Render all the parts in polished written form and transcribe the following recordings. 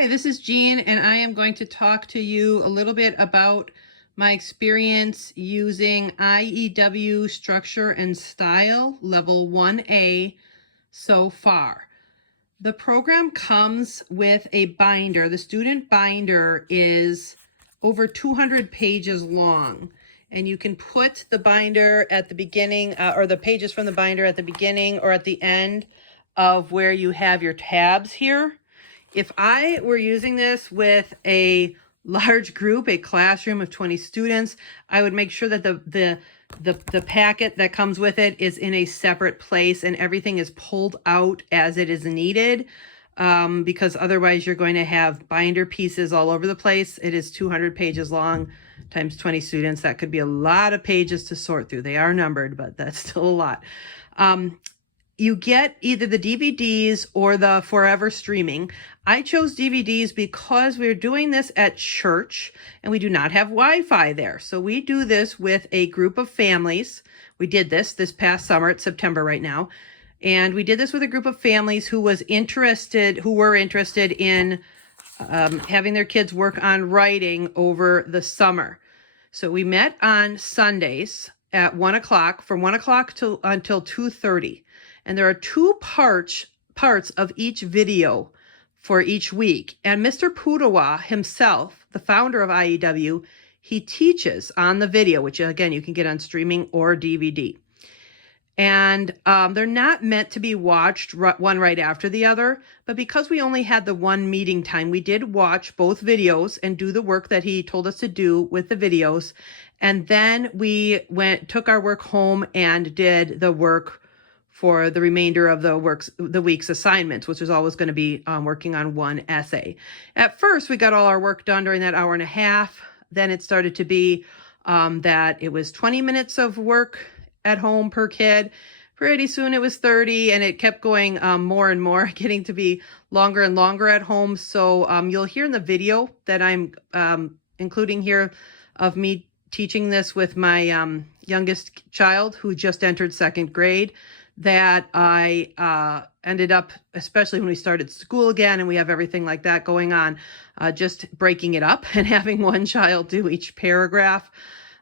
Hi, this is Jean, and I am going to talk to you a little bit about my experience using IEW Structure and Style Level 1A so far. The program comes with a binder. The student binder is over 200 pages long, and you can put the binder at the beginning or the pages from the binder at the beginning or at the end of where you have your tabs here. If I were using this with a large group, a classroom of 20 students, I would make sure that the packet that comes with it is in a separate place and everything is pulled out as it is needed, because otherwise you're going to have binder pieces all over the place. It is 200 pages long times 20 students. That could be a lot of pages to sort through. They are numbered, but that's still a lot. You get either the DVDs or the forever streaming. I chose DVDs because we're doing this at church and we do not have Wi-Fi there. So we do this with a group of families. We did this past summer. It's September right now. And we did this with a group of families who were interested in having their kids work on writing over the summer. So we met on Sundays at 1 o'clock, from 1 o'clock until 2:30. And there are two parts of each video for each week. And Mr. Pudawa himself, the founder of IEW, he teaches on the video, which again, you can get on streaming or DVD. And they're not meant to be watched one right after the other, but because we only had the one meeting time, we did watch both videos and do the work that he told us to do with the videos. And then we took our work home and did the work for the remainder of the week's assignments, which was always going to be working on one essay. At first, we got all our work done during that hour and a half. Then it started to be that it was 20 minutes of work at home per kid. Pretty soon it was 30, and it kept going more and more, getting to be longer and longer at home. So you'll hear in the video that I'm including here of me teaching this with my youngest child who just entered second grade, that I ended up, especially when we started school again and we have everything like that going on, just breaking it up and having one child do each paragraph.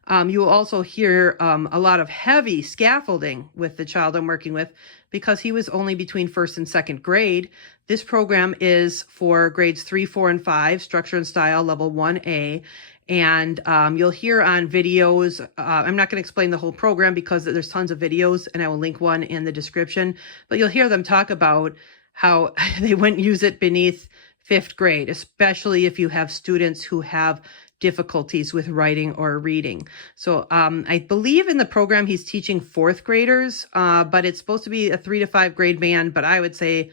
You will also hear a lot of heavy scaffolding with the child I'm working with because he was only between first and second grade. This program is for grades 3, 4, and 5, Structure and Style Level 1A. And you'll hear on videos, I'm not going to explain the whole program because there's tons of videos and I will link one in the description, but you'll hear them talk about how they wouldn't use it beneath 5th grade, especially if you have students who have difficulties with writing or reading. So I believe in the program he's teaching 4th graders, but it's supposed to be a 3 to 5 grade band, but I would say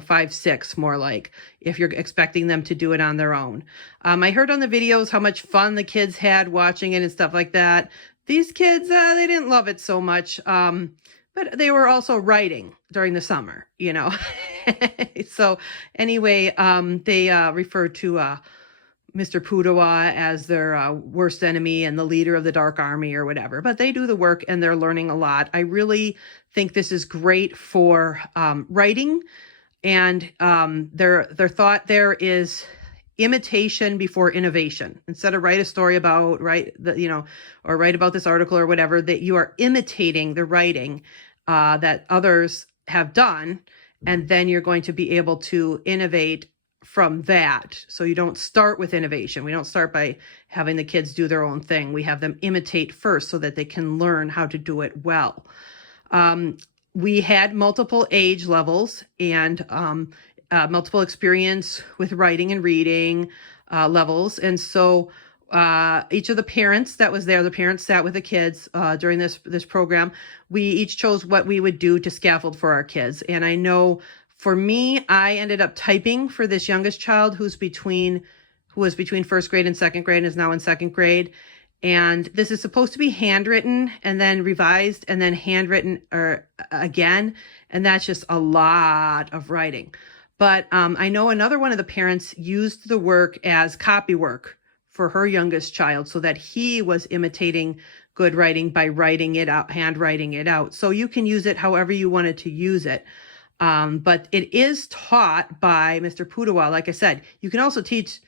5, 6 more like, if you're expecting them to do it on their own. I heard on the videos how much fun the kids had watching it and stuff like that. These kids, they didn't love it so much, but they were also writing during the summer, So anyway, they referred to Mr. Pudawa as their worst enemy and the leader of the Dark Army or whatever, but they do the work and they're learning a lot. I really think this is great for writing. And their thought there is imitation before innovation. Instead of write a story about, or write about this article or whatever, that you are imitating the writing that others have done. And then you're going to be able to innovate from that. So you don't start with innovation. We don't start by having the kids do their own thing. We have them imitate first so that they can learn how to do it well. We had multiple age levels and multiple experience with writing and reading levels. And so each of the parents that was there, the parents sat with the kids during this program. We each chose what we would do to scaffold for our kids. And I know for me, I ended up typing for this youngest child who was between 1st grade and 2nd grade and is now in 2nd grade. And this is supposed to be handwritten and then revised and then handwritten again. And that's just a lot of writing. But I know another one of the parents used the work as copy work for her youngest child so that he was imitating good writing by writing it out, handwriting it out. So you can use it however you wanted to use it. But it is taught by Mr. Pudawa. Like I said, you can also teach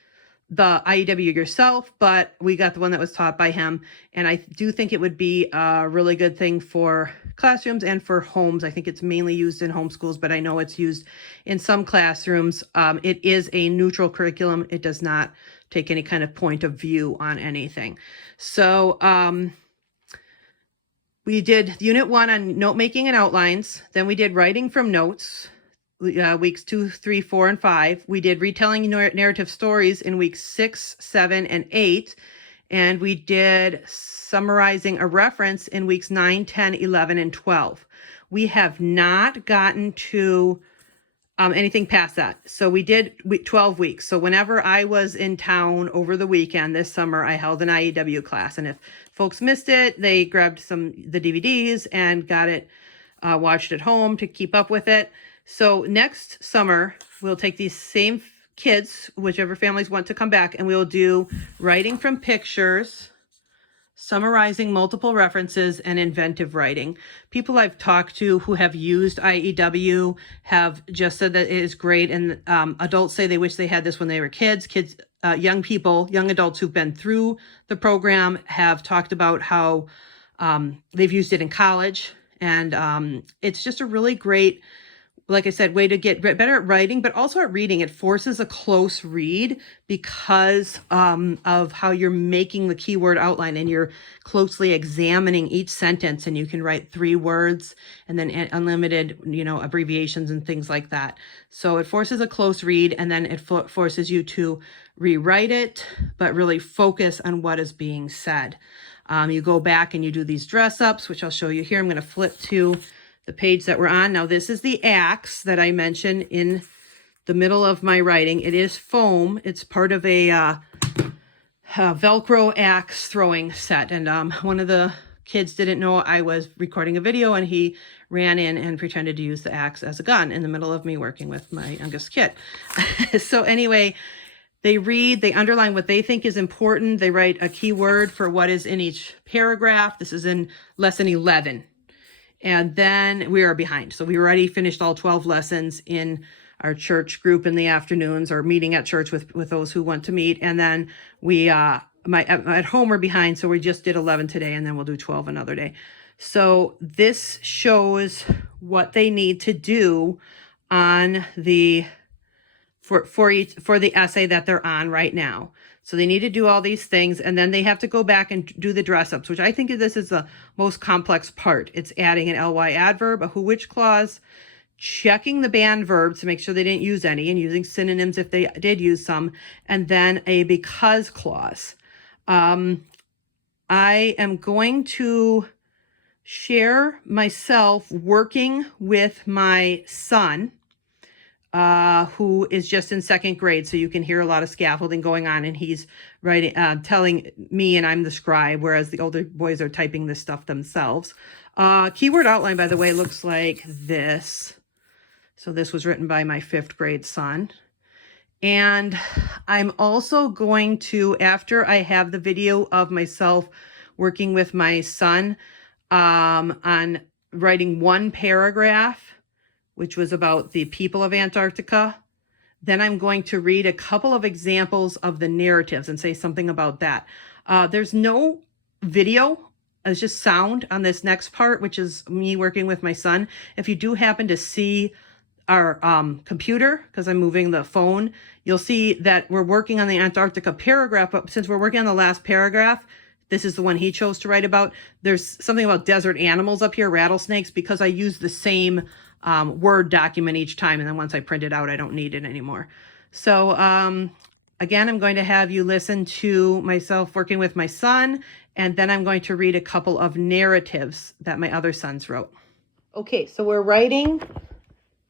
the IEW yourself, but we got the one that was taught by him. And I do think it would be a really good thing for classrooms and for homes. I think it's mainly used in homeschools, but I know it's used in some classrooms. It is a neutral curriculum. It does not take any kind of point of view on anything. So we did unit 1 on note making and outlines. Then we did writing from notes. Weeks 2, 3, 4, and 5. We did retelling narrative stories in weeks 6, 7, and 8. And we did summarizing a reference in weeks 9, 10, 11, and 12. We have not gotten to anything past that. So we did 12 weeks. So whenever I was in town over the weekend this summer, I held an IEW class. And if folks missed it, they grabbed the DVDs and got it watched at home to keep up with it. So next summer, we'll take these same kids, whichever families want to come back, and we'll do writing from pictures, summarizing multiple references, and inventive writing. People I've talked to who have used IEW have just said that it is great. And adults say they wish they had this when they were kids. Young people, young adults who've been through the program have talked about how they've used it in college. And it's just a really great, like I said, way to get better at writing, but also at reading. It forces a close read because of how you're making the keyword outline and you're closely examining each sentence, and you can write 3 words and then unlimited, abbreviations and things like that. So it forces a close read, and then it forces you to rewrite it, but really focus on what is being said. You go back and you do these dress ups, which I'll show you here. I'm going to flip to the page that we're on. Now, this is the axe that I mentioned in the middle of my writing. It is foam. It's part of a Velcro axe throwing set. And one of the kids didn't know I was recording a video, and he ran in and pretended to use the axe as a gun in the middle of me working with my youngest kid. So anyway, they read, they underline what they think is important. They write a keyword for what is in each paragraph. This is in lesson 11. And then we are behind. So we already finished all 12 lessons in our church group in the afternoons, or meeting at church with those who want to meet. And then we, at home we're behind. So we just did 11 today, and then we'll do 12 another day. So this shows what they need to do on for the essay that they're on right now. So they need to do all these things, and then they have to go back and do the dress ups, which I think this is the most complex part. It's adding an ly adverb, a who which clause, checking the banned verbs to make sure they didn't use any, and using synonyms if they did use some, and then a because clause. I am going to share myself working with my son, who is just in 2nd grade. So you can hear a lot of scaffolding going on, and he's writing, telling me, and I'm the scribe, whereas the older boys are typing this stuff themselves. Keyword outline, by the way, looks like this. So this was written by my 5th grade son. And I'm also going to, after I have the video of myself working with my son on writing 1 paragraph, which was about the people of Antarctica, then I'm going to read a couple of examples of the narratives and say something about that. There's no video, it's just sound on this next part, which is me working with my son. If you do happen to see our computer, because I'm moving the phone, you'll see that we're working on the Antarctica paragraph, but since we're working on the last paragraph, this is the one he chose to write about. There's something about desert animals up here, rattlesnakes, because I use the same Word document each time, and then once I print it out, I don't need it anymore. So again, I'm going to have you listen to myself working with my son, and then I'm going to read a couple of narratives that my other sons wrote. Okay, so we're writing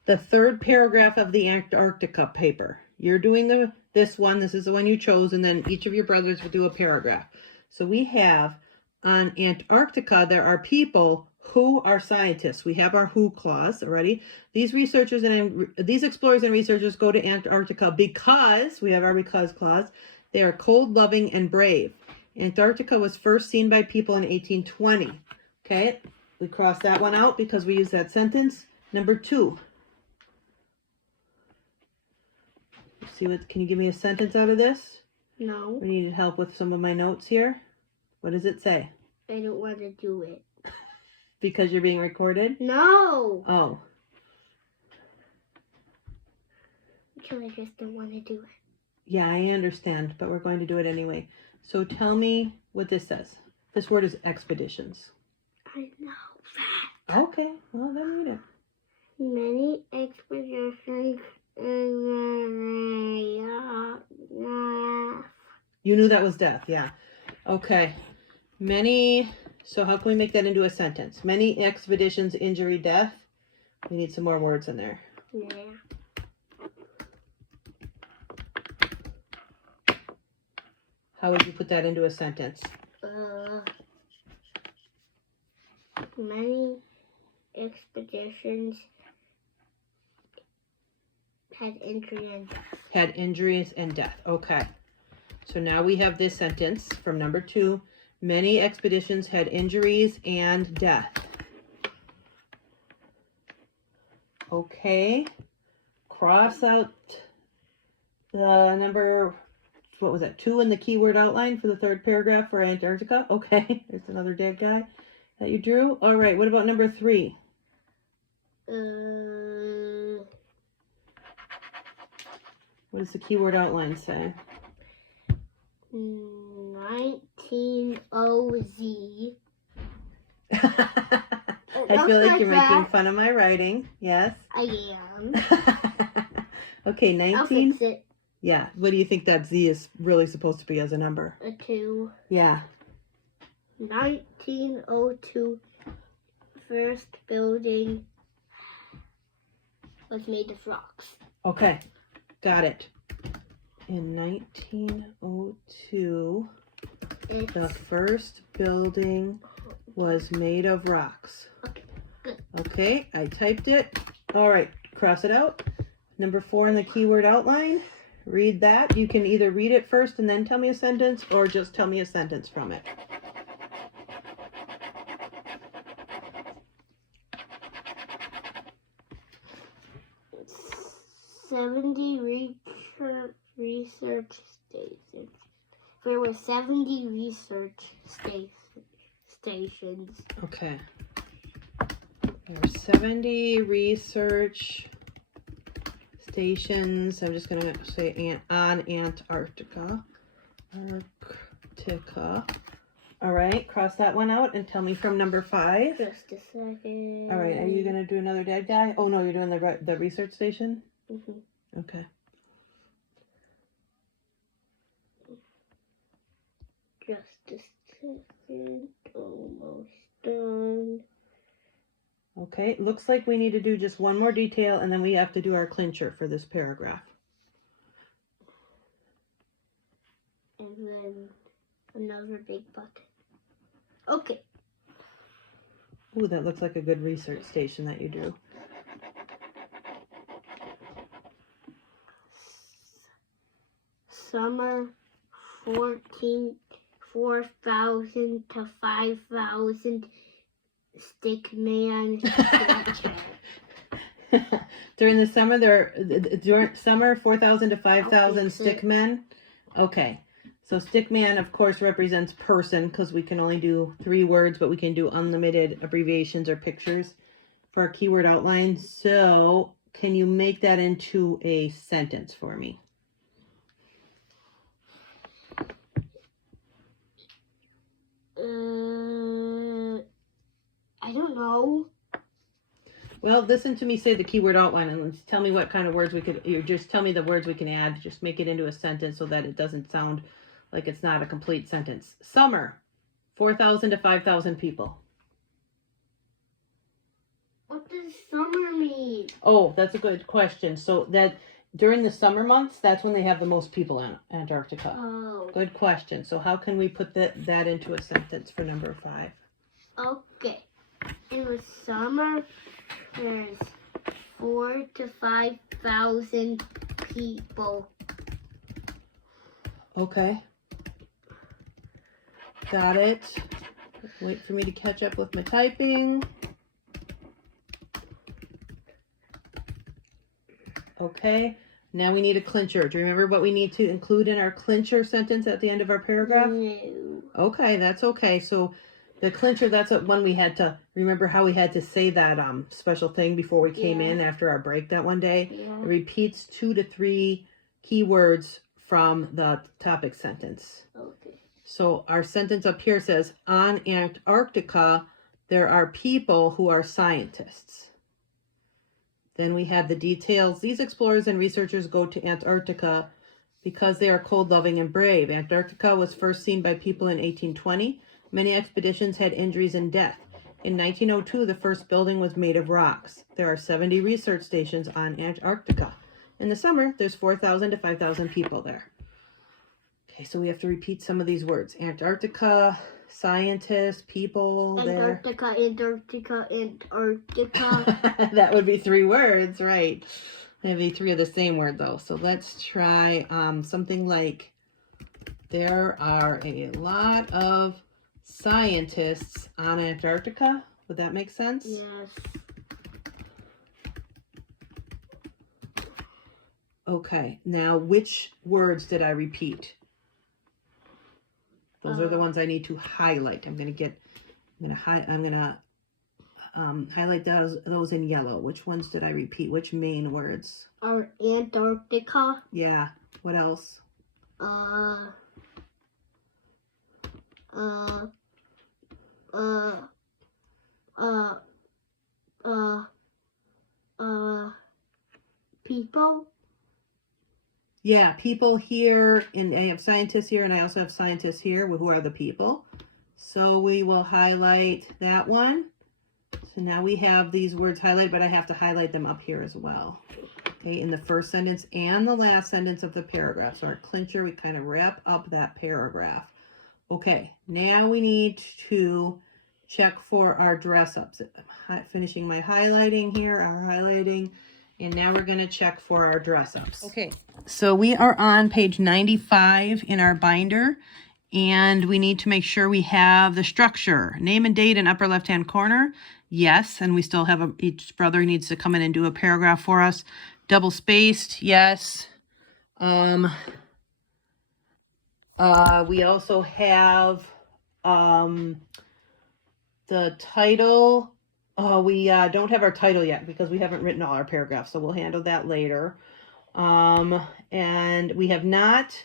the 3rd paragraph of the Antarctica paper. You're doing this one. This is the one you chose, and then each of your brothers will do a paragraph. So we have, on Antarctica, there are people who are scientists. We have our who clause already. These researchers and these explorers and researchers go to Antarctica because, we have our because clause, they are cold, loving, and brave. Antarctica was first seen by people in 1820. Okay, we cross that one out because we use that sentence. Number 2, See what, can you give me a sentence out of this? No. We needed help with some of my notes here. What does it say? I don't want to do it. Because you're being recorded? No. Oh. Because I just don't want to do it. Yeah, I understand, but we're going to do it anyway. So tell me what this says. This word is expeditions. I know that. Okay, well then read it. Many expeditions You knew that was death, yeah. Okay. Many, so how can we make that into a sentence? Many expeditions, injury, death. We need some more words in there. Yeah. How would you put that into a sentence? Many expeditions had injury and death. Had injuries and death. Okay. So now we have this sentence from number 2. Many expeditions had injuries and death. Okay. Cross out the number, what was that, 2 in the keyword outline for the third paragraph for Antarctica. Okay. There's another dead guy that you drew. All right. What about number 3? What does the keyword outline say? 19OZ. I feel like you're making fun of my writing. Yes. I am. Okay, 19. I'll fix it. Yeah. What do you think that Z is really supposed to be as a number? A 2. Yeah. 1902. First building was made of rocks. Okay. Got it. In 1902, the first building was made of rocks. Okay, good. Okay, I typed it. All right, cross it out. Number 4 in the keyword outline. Read that. You can either read it first and then tell me a sentence, or just tell me a sentence from it. Research stations. There were 70 research stations. Okay. There are 70 research stations. I'm just going to say on Antarctica. All right. Cross that one out and tell me from number 5. Just a second. All right. Are you going to do another dead guy? Oh, no. You're doing the research station? Mm-hmm. Okay. Just a second. Almost done. Okay. Looks like we need to do just one more detail, and then we have to do our clincher for this paragraph. And then another big button. Okay. Ooh, that looks like a good research station that you drew. Summer 4,000 to 5,000 stickman. During the summer, during summer 4,000 to 5,000 stickmen. Okay, so stickman, of course, represents person because we can only do 3 words, but we can do unlimited abbreviations or pictures for our keyword outline. So, can you make that into a sentence for me? I don't know. Well, listen to me say the keyword outline and tell me what kind of words we could, you just tell me the words we can add. Just make it into a sentence so that it doesn't sound like it's not a complete sentence. Summer, 4,000 to 5,000 people. What does summer mean? Oh, that's a good question. So that during the summer months, that's when they have the most people in Antarctica. Oh. Good question. So how can we put that into a sentence for number 5? Okay. In the summer, there's 4,000 to 5,000 people. Okay. Got it. Wait for me to catch up with my typing. Okay. Now we need a clincher. Do you remember what we need to include in our clincher sentence at the end of our paragraph? No. Okay, that's okay. So the clincher, that's one we had to, remember how we had to say that special thing before we came in after our break that one day? Yeah. It repeats 2 to 3 keywords from the topic sentence. Okay. So our sentence up here says, on Antarctica, there are people who are scientists. Then we have the details. These explorers and researchers go to Antarctica because they are cold-loving and brave. Antarctica was first seen by people in 1820. Many expeditions had injuries and death. In 1902, the first building was made of rocks. There are 70 research stations on Antarctica. In the summer, there's 4,000 to 5,000 people there. Okay, so we have to repeat some of these words. Antarctica, scientists, people Antarctica, there. Antarctica. That would be 3 words, right? That'd be 3 of the same word, though. So let's try something like, there are a lot of scientists on Antarctica. Would that make sense? Yes. Okay, now which words did I repeat? Those are the ones I need to highlight. I'm gonna highlight those in yellow. Which ones did I repeat? Which main words? Our Antarctica. Yeah. What else? People. Yeah, people here, and I have scientists here, and I also have scientists here. Who are the people? So we will highlight that one. So now we have these words highlighted, but I have to highlight them up here as well. Okay, in the first sentence and the last sentence of the paragraph. So our clincher, we kind of wrap up that paragraph. Okay, now we need to check for our dress-ups. Finishing my highlighting here, our highlighting. And now we're going to check for our dress-ups. Okay, so we are on page 95 in our binder, and we need to make sure we have the structure. Name and date in upper left-hand corner. Yes, and we still have each brother needs to come in and do a paragraph for us. Double spaced, yes. We also have the title. We don't have our title yet because we haven't written all our paragraphs, so we'll handle that later. And we have not,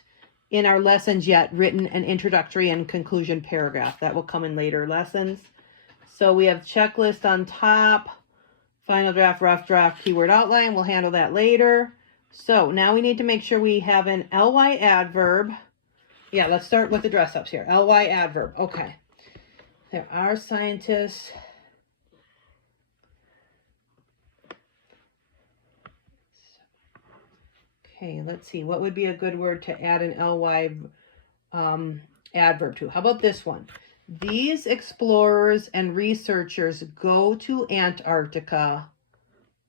in our lessons yet, written an introductory and conclusion paragraph. That will come in later lessons. So we have checklist on top, final draft, rough draft, keyword outline. We'll handle that later. So now we need to make sure we have an ly adverb. Yeah, let's start with the dress-ups here. Ly adverb. Okay. There are scientists. Okay, let's see. What would be a good word to add an ly adverb to? How about this one? These explorers and researchers go to Antarctica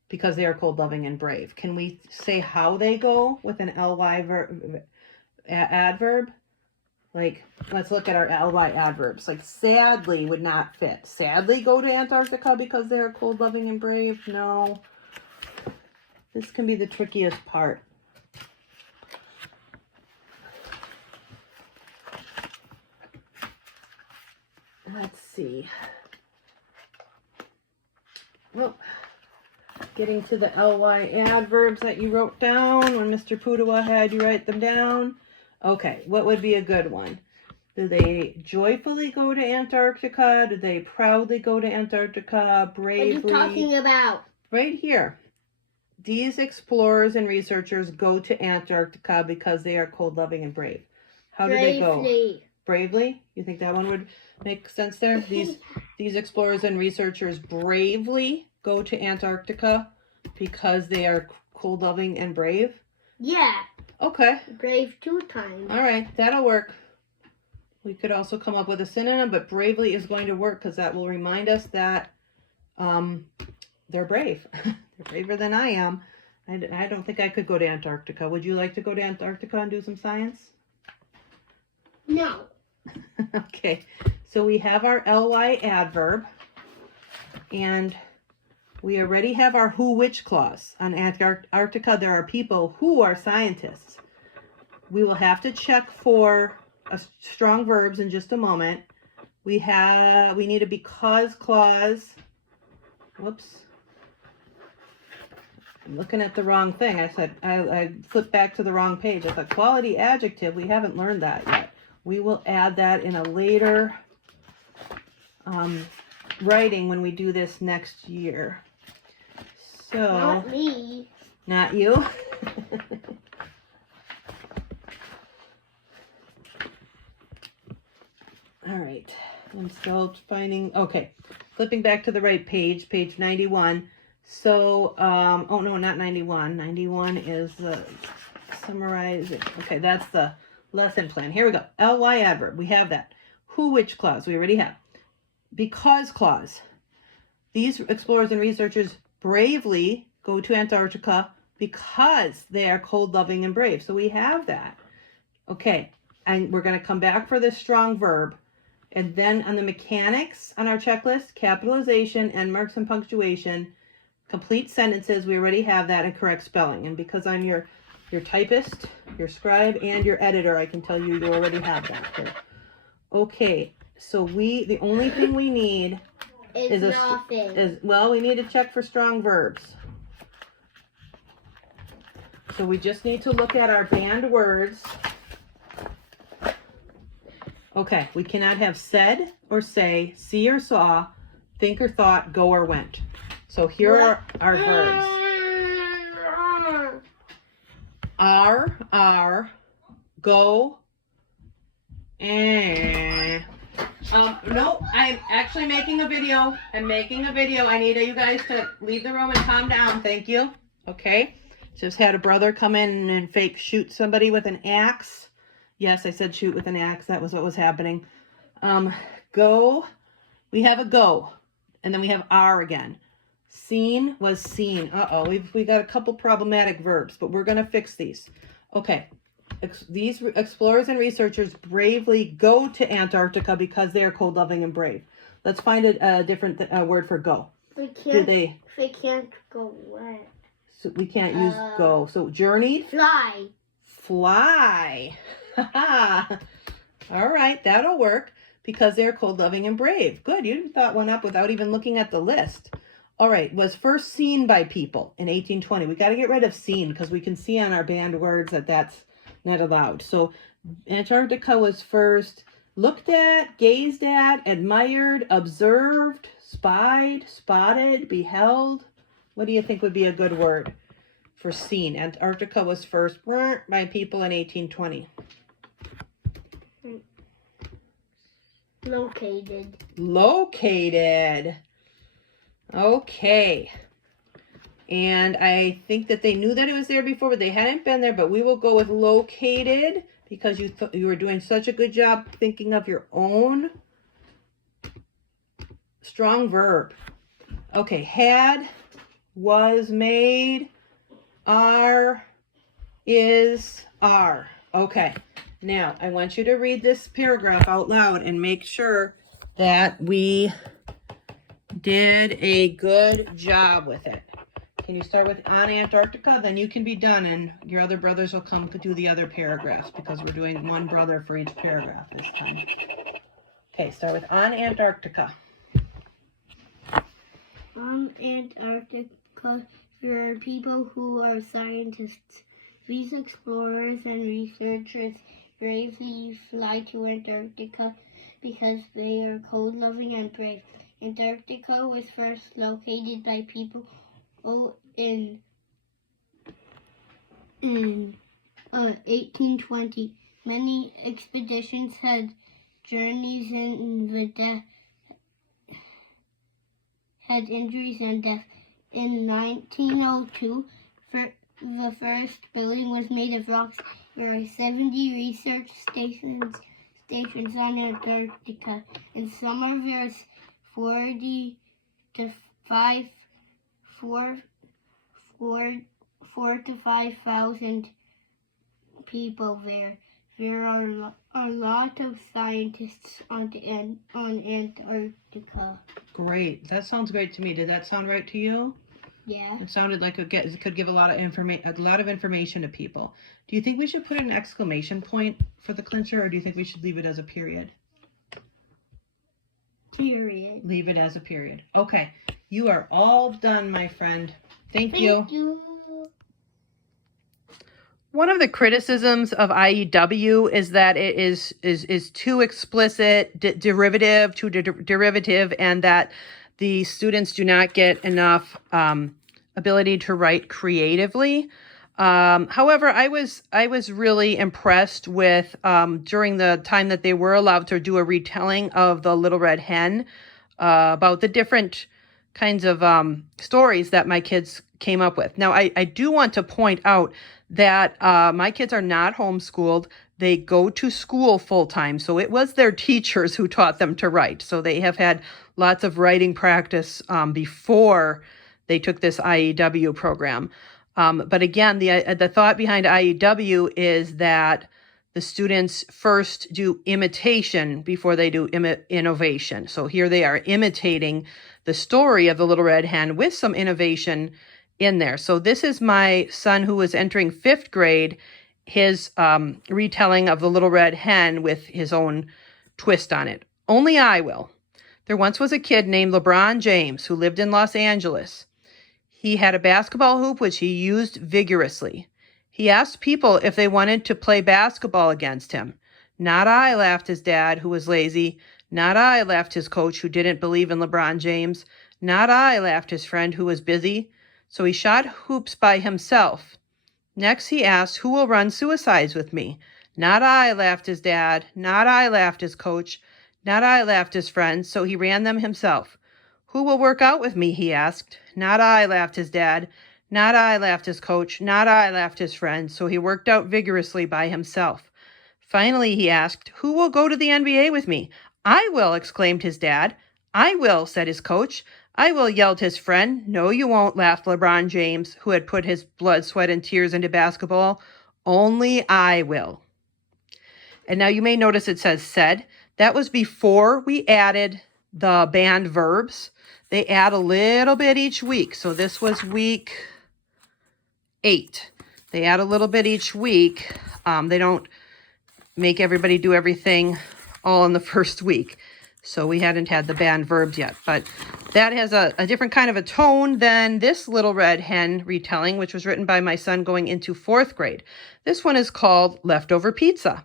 because they are cold-loving and brave. Can we say how they go with an ly adverb? Like, let's look at our ly adverbs. Like, sadly would not fit. Sadly go to Antarctica because they are cold-loving and brave? No. This can be the trickiest part. Let's see. Well, getting to the ly adverbs that you wrote down when Mr. Pudawa had you write them down. Okay, what would be a good one? Do they joyfully go to Antarctica? Do they proudly go to Antarctica? Bravely? What are you talking about? Right here. These explorers and researchers go to Antarctica because they are cold-loving and brave. How do they go? Bravely? You think that one would make sense there? These explorers and researchers bravely go to Antarctica because they are cold-loving and brave? Yeah. Okay. Brave 2 times. All right, that'll work. We could also come up with a synonym, but bravely is going to work because that will remind us that they're brave. They're braver than I am. I don't think I could go to Antarctica. Would you like to go to Antarctica and do some science? No. Okay, so we have our ly adverb, and we already have our who which clause. On Antarctica, there are people who are scientists. We will have to check for strong verbs in just a moment. We need a because clause. Whoops. I'm looking at the wrong thing. I said, I flipped back to the wrong page. I thought quality adjective. We haven't learned that yet. We will add that in a later writing when we do this next year. So, Not me. Not you? All right. I'm still finding, okay. Flipping back to the right page, page 91. So, oh no, not 91. 91 is summarizing. Okay, that's the lesson plan. Here we go. ly adverb. We have that. Who which clause. We already have. Because clause. These explorers and researchers bravely go to Antarctica because they are cold, loving, and brave. So we have that. Okay, and we're going to come back for this strong verb. And then on the mechanics on our checklist, capitalization, end marks, and punctuation, complete sentences, we already have that, and correct spelling. And because I'm your typist, your scribe, and your editor, I can tell you already have that here. Okay, so the only thing we need is nothing. We need to check for strong verbs. So we just need to look at our banned words. Okay, we cannot have said or say, see or saw, think or thought, go or went. So here are our verbs. Are, go, and... no, I'm actually making a video. I'm making a video. I need you guys to leave the room and calm down. Thank you. Okay. Just had a brother come in and fake shoot somebody with an axe. Yes, I said shoot with an axe. That was what was happening. Go. We have a go. And then we have are again. Seen was seen. Uh-oh. We got a couple problematic verbs, but we're going to fix these. Okay. These explorers and researchers bravely go to Antarctica because they are cold, loving, and brave. Let's find a different word for go. They can't go where? So we can't use go. So journeyed. Fly. All right, that'll work because they're cold, loving, and brave. Good. You thought one up without even looking at the list. All right, was first seen by people in 1820. We got to get rid of seen because we can see on our banned words that that's not allowed. So Antarctica was first looked at, gazed at, admired, observed, spied, spotted, beheld. What do you think would be a good word for seen? Antarctica was first by people in 1820. Located. Okay. And I think that they knew that it was there before, but they hadn't been there. But we will go with located because you were doing such a good job thinking of your own strong verb. Okay, had, was, made, are, is, are. Okay, now I want you to read this paragraph out loud and make sure that we did a good job with it. Can you start with on Antarctica? Then you can be done and your other brothers will come to do the other paragraphs because we're doing one brother for each paragraph this time. Okay, start with on Antarctica. On Antarctica, there are people who are scientists. These explorers and researchers bravely fly to Antarctica because they are cold, loving, and brave. Antarctica was first located by people in 1820. Many expeditions had journeys in the had injuries and death. In 1902, the first building was made of rocks. There are 70 research stations on Antarctica. In summer, there's 4 to 5,000 people there. There are a lot of scientists on Antarctica. Great. That sounds great to me. Did that sound right to you? Yeah. It sounded like it could give a lot of information to people. Do you think we should put an exclamation point for the clincher, or do you think we should leave it as a period? Period. Leave it as a period. Okay. You are all done, my friend. Thank you. Thank you. One of the criticisms of IEW is that it is too explicit, derivative, and that the students do not get enough ability to write creatively. However, I was really impressed with during the time that they were allowed to do a retelling of the Little Red Hen about the different kinds of stories that my kids came up with. Now, I do want to point out that my kids are not homeschooled. They go to school full time. So it was their teachers who taught them to write. So they have had lots of writing practice before they took this IEW program. But again, the thought behind IEW is that the students first do imitation before they do innovation. So here they are imitating the story of the Little Red Hen with some innovation in there. So this is my son who is entering 5th grade, his retelling of the Little Red Hen with his own twist on it. Only I will. There once was a kid named LeBron James who lived in Los Angeles. He had a basketball hoop which he used vigorously. He asked people if they wanted to play basketball against him. Not I, laughed his dad, who was lazy. Not I, laughed his coach, who didn't believe in LeBron James. Not I, laughed his friend, who was busy. So he shot hoops by himself. Next he asked, who will run suicides with me? Not I, laughed his dad. Not I, laughed his coach. Not I, laughed his friend. So he ran them himself. Who will work out with me? He asked. Not I, laughed his dad. Not I, laughed his coach. Not I, laughed his friend. So he worked out vigorously by himself. Finally, he asked, who will go to the NBA with me? I will, exclaimed his dad. I will, said his coach. I will, yelled his friend. No, you won't, laughed LeBron James, who had put his blood, sweat, and tears into basketball. Only I will. And now you may notice it says said. That was before we added the banned verbs. They add a little bit each week. So this was week 8. They add a little bit each week. They don't make everybody do everything all in the first week. So we hadn't had the banned verbs yet. But that has a different kind of a tone than this Little Red Hen retelling, which was written by my son going into 4th grade. This one is called Leftover Pizza.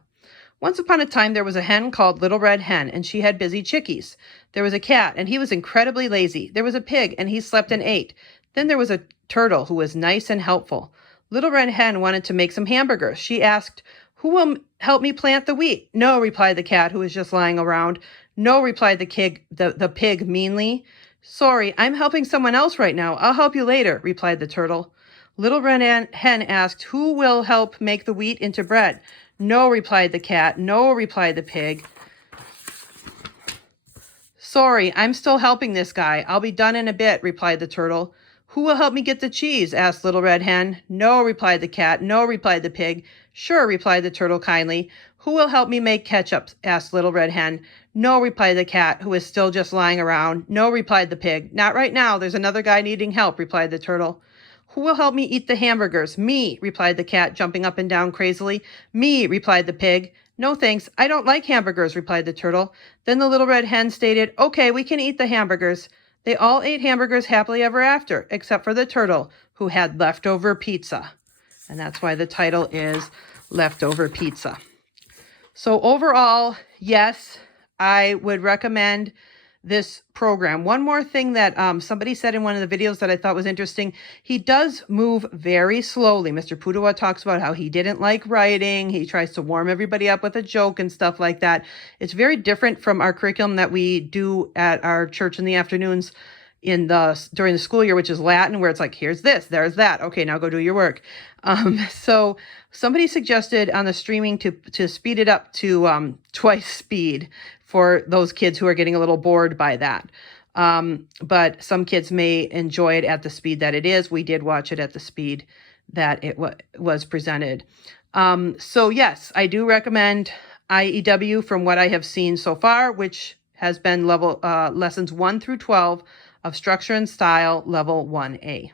Once upon a time, there was a hen called Little Red Hen, and she had busy chickies. There was a cat, and he was incredibly lazy. There was a pig, and he slept and ate. Then there was a turtle who was nice and helpful. Little Red Hen wanted to make some hamburgers. She asked, who will help me plant the wheat? No, replied the cat, who was just lying around. No, replied the pig meanly. Sorry, I'm helping someone else right now. I'll help you later, replied the turtle. Little Red Hen asked, who will help make the wheat into bread? No, replied the cat. No, replied the pig. Sorry, I'm still helping this guy. I'll be done in a bit, replied the turtle. Who will help me get the cheese? Asked Little Red Hen. No, replied the cat. No, replied the pig. Sure, replied the turtle kindly. Who will help me make ketchup? Asked Little Red Hen. No, replied the cat, who was still just lying around. No, replied the pig. Not right now. There's another guy needing help, replied the turtle. Who will help me eat the hamburgers? Me, replied the cat, jumping up and down crazily. Me, replied the pig. No thanks, I don't like hamburgers, replied the turtle. Then the Little Red Hen stated, okay, we can eat the hamburgers. They all ate hamburgers happily ever after, except for the turtle, who had leftover pizza. And that's why the title is Leftover Pizza. So overall, yes, I would recommend this program. One more thing that somebody said in one of the videos that I thought was interesting, he does move very slowly. Mr. Pudawa talks about how he didn't like writing. He tries to warm everybody up with a joke and stuff like that. It's very different from our curriculum that we do at our church in the afternoons during the school year, which is Latin, where it's like, here's this, there's that. Okay, now go do your work. So somebody suggested on the streaming to speed it up to twice speed for those kids who are getting a little bored by that. But some kids may enjoy it at the speed that it is. We did watch it at the speed that it was presented. So yes, I do recommend IEW from what I have seen so far, which has been lessons 1 through 12 of Structure and Style, Level 1A.